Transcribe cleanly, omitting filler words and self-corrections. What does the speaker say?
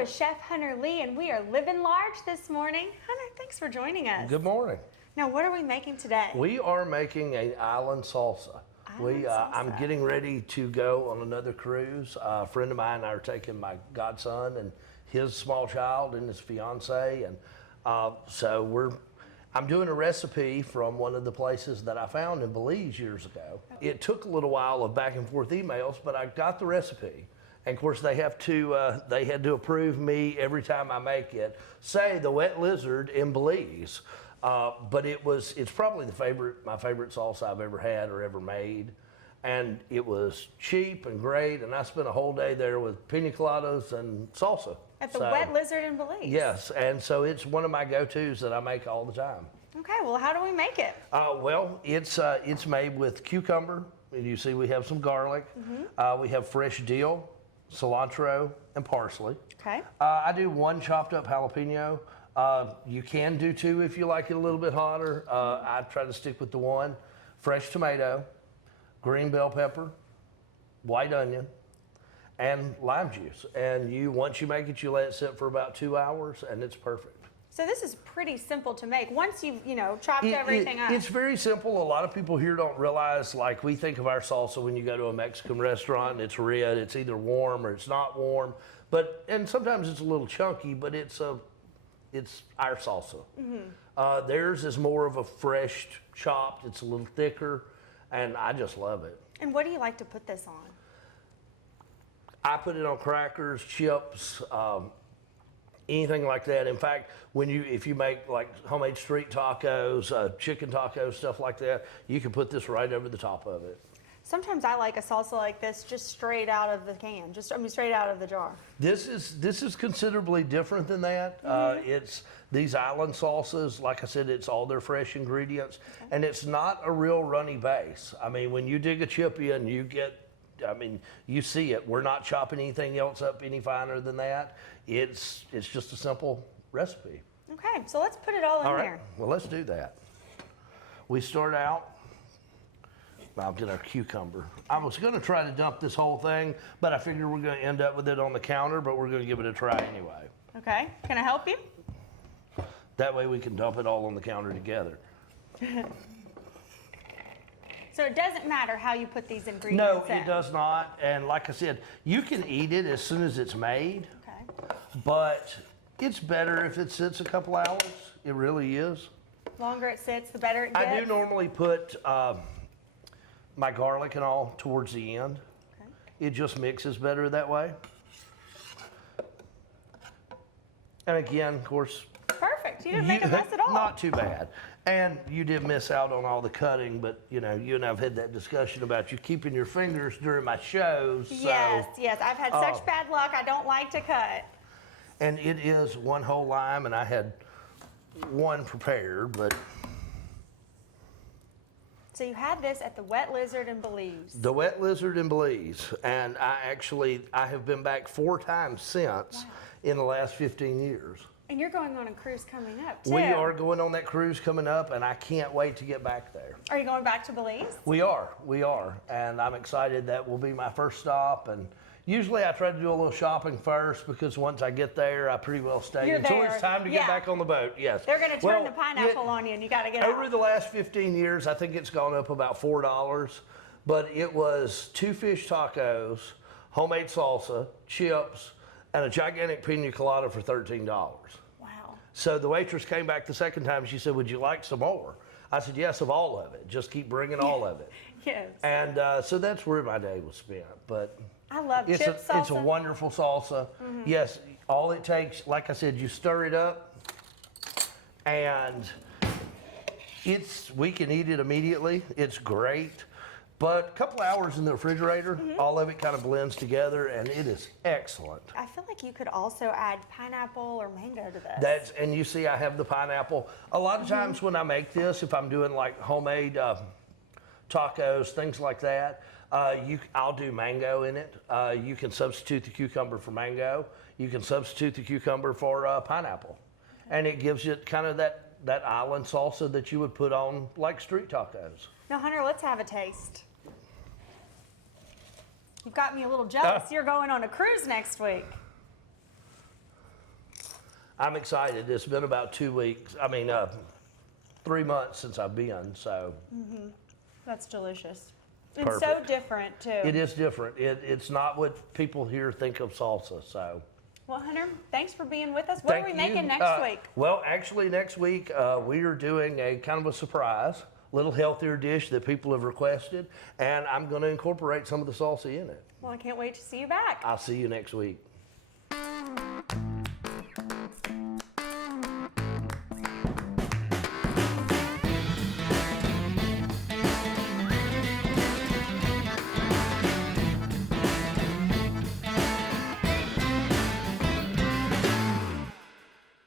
with Chef Hunter Lee, and we are living large this morning. Hunter, thanks for joining us. Good morning. Now, what are we making today? We are making an island salsa. I'm getting ready to go on another cruise. A friend of mine and I are taking my godson and his small child and his fiance, and I'm doing a recipe from one of the places that I found in Belize years ago. It took a little while of back and forth emails, but I got the recipe. And of course, they had to approve me every time I make it. Say the wet lizard in Belize, but it's probably my favorite salsa I've ever had or ever made, and it was cheap and great. And I spent a whole day there with pina coladas and salsa. At the wet lizard in Belize. Yes, and so it's one of my go-tos that I make all the time. Okay, well, how do we make it? Well, it's made with cucumber. And you see, we have some garlic. We have fresh dill, cilantro, and parsley. Okay. I do one chopped up jalapeno. You can do two if you like it a little bit hotter. I try to stick with the one. Fresh tomato, green bell pepper, white onion, and lime juice. And once you make it, you let it sit for about 2 hours, and it's perfect. So this is pretty simple to make. Once you've, chopped everything up. It's very simple. A lot of people here don't realize, like, we think of our salsa when you go to a Mexican restaurant and it's red, it's either warm or it's not warm. And sometimes it's a little chunky, but it's our salsa. Theirs is more of a fresh chopped. It's a little thicker, and I just love it. And what do you like to put this on? I put it on crackers, chips, anything like that. In fact, if you make like homemade street tacos, chicken tacos, stuff like that, you can put this right over the top of it. Sometimes I like a salsa like this just straight out of the can, straight out of the jar. This is considerably different than that. It's these island salsas, like I said, it's all their fresh ingredients, and it's not a real runny base. I mean, when you dig a chip in, you see it. We're not chopping anything else up any finer than that. It's just a simple recipe. Okay, so let's put it all in there. there. Well, let's do that. We start out. I'll get our cucumber. I was going to try to dump this whole thing, but I figure we're going to end up with it on the counter, but we're going to give it a try anyway. Okay, can I help you? That way we can dump it all on the counter together. So it doesn't matter how you put these ingredients in? No, it does not. And like I said, you can eat it as soon as it's made. Okay. But it's better if it sits a couple hours. It really is. The longer it sits, the better it gets? I do normally put my garlic and all towards the end. Okay. It just mixes better that way. And again, of course, perfect. You didn't make a mess at all. Not too bad. And you did miss out on all the cutting, but you and I've had that discussion about you keeping your fingers during my shows. Yes. I've had such bad luck. I don't like to cut. And it is one whole lime, and I had one prepared, but. So you had this at the Wet Lizard in Belize. The Wet Lizard in Belize, and I have been back 4 times since in the last 15 years. And you're going on a cruise coming up, too. We are going on that cruise coming up, and I can't wait to get back there. Are you going back to Belize? We are. And I'm excited. That will be my first stop. And usually I try to do a little shopping first, because once I get there, I pretty well stay until it's time to get back on the boat. Yes. They're going to turn the pineapple on you, and you got to get out. Over the last 15 years, I think it's gone up about $4. But it was 2 fish tacos, homemade salsa, chips, and a gigantic pina colada for $13. Wow. So the waitress came back the second time. She said, "Would you like some more?" I said, "Yes, of all of it. Just keep bringing all of it." Yes. And so that's where my day was spent. But I love chip salsa. It's a wonderful salsa. Yes, all it takes, like I said, you stir it up, and we can eat it immediately. It's great. But a couple hours in the refrigerator, all of it kind of blends together, and it is excellent. I feel like you could also add pineapple or mango to this. And you see I have the pineapple. A lot of times when I make this, if I'm doing like homemade tacos, things like that, I'll do mango in it. You can substitute the cucumber for mango. You can substitute the cucumber for pineapple. Okay. And it gives you kind of that island salsa that you would put on like street tacos. Now, Hunter, let's have a taste. You've got me a little jealous. You're going on a cruise next week. I'm excited. It's been about 2 weeks. 3 months since I've been, so. That's delicious. And so Perfect. different too. It is different. It's not what people here think of salsa, so. Well, Hunter, thanks for being with us. What are we Thank you. making next week? Well, actually, next week we are doing a kind of a surprise, little healthier dish that people have requested, and I'm going to incorporate some of the salsa in it. Well, I can't wait to see you back. I'll see you next week.